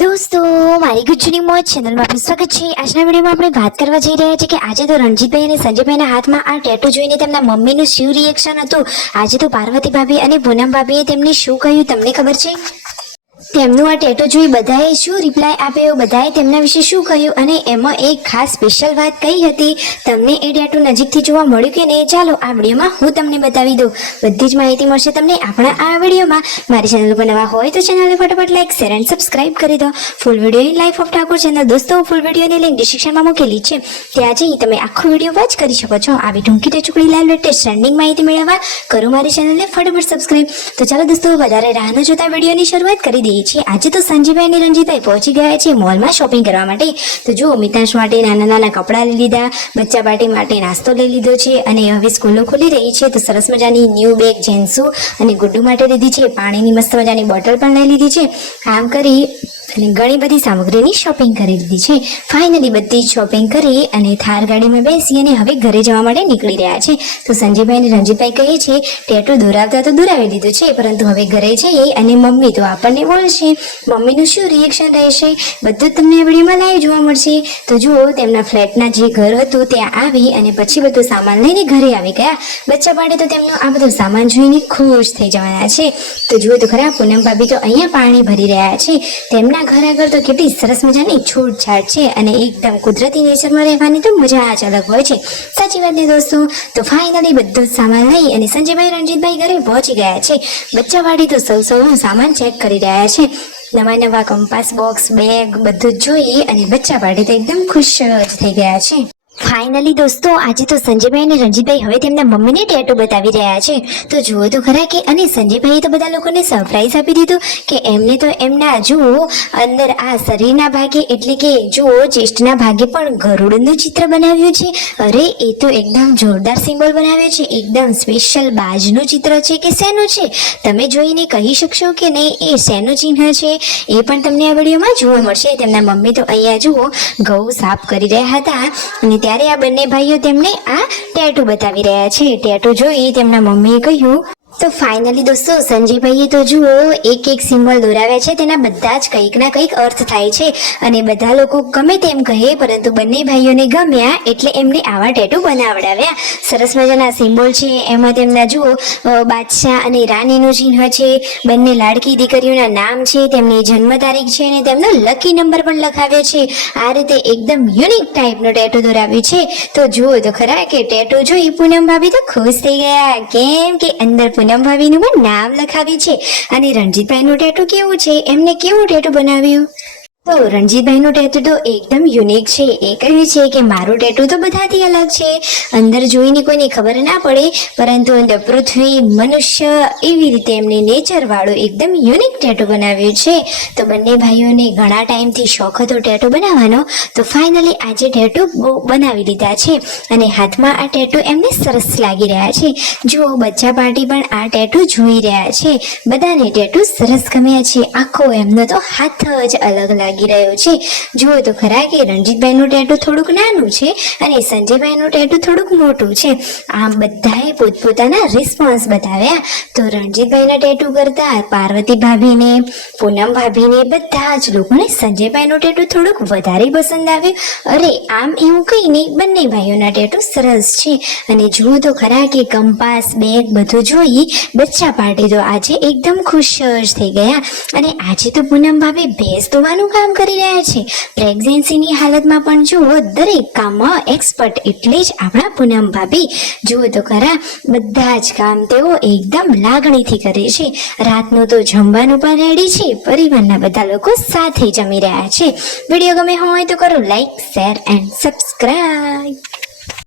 दोस्तों मारी गुज्जूनी मोज चैनल में आपનું સ્વાગત છે। આજના વિડિયોમાં આપણે વાત કરવા જઈ રહ્યા છીએ કે આજે તો રણજીતભાઈ અને સંજયભાઈના હાથમાં આ ટેટુ જોઈને તેમના મમ્મીનું શું રિએક્શન હતું। આજે તો પાર્વતી ભાભી અને પૂનમ ભાભીએ તેમને શું કહ્યું તમને ખબર છે? તેમનું આ ટેટુ જોઈ બધાએ શું રિપ્લાય આપ્યો, બધાએ તેમના વિશે શું કહ્યું અને એમાં એક ખાસ સ્પેશિયલ વાત કઈ હતી, તમને એ ટેટુ નજીકથી જોવા મળ્યું કે નહીં, ચાલો આ વિડીયોમાં હું તમને બતાવી દઉં। બધી જ માહિતી મળશે તમને આપણા આ વિડીયોમાં। મારી ચેનલ પર નવા હોય તો ચેનલને ફટાફટ લાઈક શેર એન્ડ સબસ્ક્રાઇબ કરી દો। Full video life of Thakor channel દોસ્તો ફૂલ વિડીયોની લિંક ડિસ્ક્રિપ્શનમાં મૂકેલી છે, ત્યાં જઈ તમે આખો વિડીયો વોચ કરી શકો છો। આવી ટૂંકી ટચુકડી લાઈવ લેટેસ્ટ ટ્રેન્ડિંગ માહિતી મેળવવા કરો મારી ચેનલને ફટાફટ સબસ્ક્રાઇબ। તો ચાલો દોસ્તો વધારે રાહ ન જોતા વિડીયોની શરૂઆત કરી દઈએ છીએ। આજે તો સંજયભાઈ અને રણજીતભાઈ પહોંચી ગયા છે મોલમાં શોપિંગ કરવા માટે। તો જો મિતાંશ માટે નાના નાના કપડાં લઈ લીધા, બચ્ચા પાર્ટી માટે નાસ્તો લઈ લીધો છે અને હવે સ્કૂલો ખુલી રહી છે તો સરસ મજાની ન્યૂ બેગ જેન્સુ અને ગુડ્ડુ માટે લીધી છે, પાણીની મસ્ત મજાની બોટલ પણ લઈ લીધી છે। આમ કરી અને ઘણી બધી સામગ્રીની શોપિંગ કરી લીધી છે। ફાઇનલી બધી શોપિંગ કરી અને થાર ગાડીમાં બેસી અને હવે ઘરે જવા માટે નીકળી રહ્યા છે। તો સંજયભાઈ અને રણજીતભાઈ કહે છે ટેટુ દોરાવતા તો દોરાવી દીધું છે, પરંતુ હવે ઘરે જઈએ અને મમ્મી તો આપણને બોલશે, મમ્મીનું શું રિએક્શન રહેશે બધું તમને આ વિડીયોમાં લાઈવ જોવા મળશે। તો જુઓ તેમના ફ્લેટના જે ઘર હતું ત્યાં આવી અને પછી બધું સામાન લઈને ઘરે આવી ગયા। બચ્ચા પાડે તો તેમનો આ બધો સામાન જોઈને ખુશ થઈ જવાના છે। તો જુઓ તો ખરા પૂનમ ભાભી તો અહીંયા પાણી ભરી રહ્યા છે। તેમના ઘર આગળ તો કેટલી સરસ મજાની છૂટછાટ છે અને એકદમ કુદરતી નેચરમાં રહેવાની તો મજા જ અલગ હોય છે, સાચી વાત ને દોસ્તો। તો ફાઇનલી બધો જ સામાન લઈ અને સંજયભાઈ રણજીતભાઈ ઘરે પહોંચી ગયા છે। બચ્ચાવાડી તો સૌનું સામાન ચેક કરી રહ્યા છે, નવા કંપાસ બોક્સ બેગ બધું જ જોઈ અને બચ્ચા પાડે તો એકદમ ખુશ જ થઈ ગયા છે। ફાઇનલી દોસ્તો આજે તો સંજયભાઈ અને રણજીતભાઈ હવે તેમના મમ્મીને ટેટુ બતાવી રહ્યા છે। તો જુઓ તો ખરા કે અને સંજયભાઈએ તો બધા લોકોને સરપ્રાઈઝ આપી દીધું કે એમને તો એમના જુઓ અંદર આ શરીરના ભાગે એટલે કે જુઓ ચેસ્ટના ભાગે પણ ગરુડનું ચિત્ર બનાવ્યું છે। અરે એ તો એકદમ જોરદાર સિમ્બોલ બનાવ્યો છે, એકદમ સ્પેશિયલ બાજનું ચિત્ર છે કે શેનું છે તમે જોઈને કહી શકશો કે નહીં એ શેનું ચિહ્ન છે, એ પણ તમને આ વિડીયોમાં જોવા મળશે। તેમના મમ્મી તો અહીંયા જુઓ ઘઉં સાફ કરી રહ્યા હતા અને ત્યારે આ બંને ભાઈઓ તેમને આ ટેટુ બતાવી રહ્યા છે। ટેટુ જોઈ તેમના મમ્મીએ કહ્યું તો ફાઇનલી દોસ્તો સંજયભાઈએ તો જુઓ એક સિમ્બોલ દોરાવ્યા છે, તેના બધા જ કંઈક ના કંઈક અર્થ થાય છે અને બધા લોકો ગમે તેમ કહે પરંતુ બંને ભાઈઓને ગમ્યા એટલે એમને આવા ટેટુ બનાવડાવ્યા। સરસ મજાના સિમ્બોલ છે, એમાં તેમના જુઓ બાદશાહ અને રાણીનું ચિહ્ન છે, બંને લાડકી દીકરીઓના નામ છે, તેમની જન્મ તારીખ છે અને તેમનો લકી નંબર પણ લખાવ્યો છે। આ રીતે એકદમ યુનિક ટાઈપનો ટેટુ દોરાવ્યું છે। તો જુઓ તો ખરા કે ટેટુ જોઈ પૂનમ ભાભી તો ખુશ થઈ ગયા, કેમ કે અંદર પૂનમ ભાભીનું પણ નામ લખાવ્યું છે। અને રણજીતભાઈનું ટેટુ કેવું છે, એમને કેવું ટેટુ બનાવ્યું? તો રણજીતભાઈનું ટેટુ તો એકદમ યુનિક છે। એ કહ્યું છે કે મારું ટેટુ તો બધાથી અલગ છે, અંદર જોઈને કોઈને ખબર ના પડે પરંતુ અંદર પૃથ્વી મનુષ્ય એવી રીતે એમને નેચરવાળું એકદમ યુનિક ટેટુ બનાવ્યું છે। તો બંને ભાઈઓને ઘણા ટાઈમથી શોખ હતો ટેટુ બનાવવાનો, તો ફાઇનલી આજે ટેટુ બનાવી લીધા છે અને હાથમાં આ ટેટુ એમને સરસ લાગી રહ્યા છે। જુઓ બચ્ચા પાર્ટી પણ આ ટેટુ જોઈ રહ્યા છે, બધાને ટેટુ સરસ ગમ્યા છે, આખો એમનો તો હાથ જ અલગ લાગી રહ્યો છે। જુઓ તો ખરા કે રણજીતભાઈનું ટેટુ થોડુંક નાનું છે અને સંજયભાઈનું ટેટુ થોડુંક મોટું છે। આમ બધાએ પોતપોતાના રિસ્પોન્સ બતાવ્યા। તો રણજીતભાઈના ટેટુ કરતા પાર્વતી ભાભીને પૂનમ ભાભીને બધા જ લોકોને સંજયભાઈનું ટેટુ થોડુંક વધારે પસંદ આવ્યું। અરે આમ એવું કંઈ નહીં, બંને ભાઈઓના ટેટુ સરસ છે। અને જુઓ તો ખરા કે કંપાસ બેગ બધું જોઈ બચ્ચા પાર્ટી તો આજે એકદમ ખુશ જ થઈ ગયા। અને આજે તો પૂનમ ભાભી ભેંસ ધોવાનું કામ કરી રહ્યા છે, પ્રેગ્નન્સીની હાલતમાં પણ જુઓ દરેક કામમાં એક્સપર્ટ એટલે જ આપણા પૂનમ ભાભી। જુઓ તો ખરા બધા જ કામ તેઓ એકદમ લાગણીથી કરે છે। રાતનું તો જમવાનું પણ રેડી છે, પરિવારના બધા લોકો સાથે જમી રહ્યા છે। વિડીયો ગમે હોય તો કરો લાઈક શેર એન્ડ સબસ્ક્રાઇબ।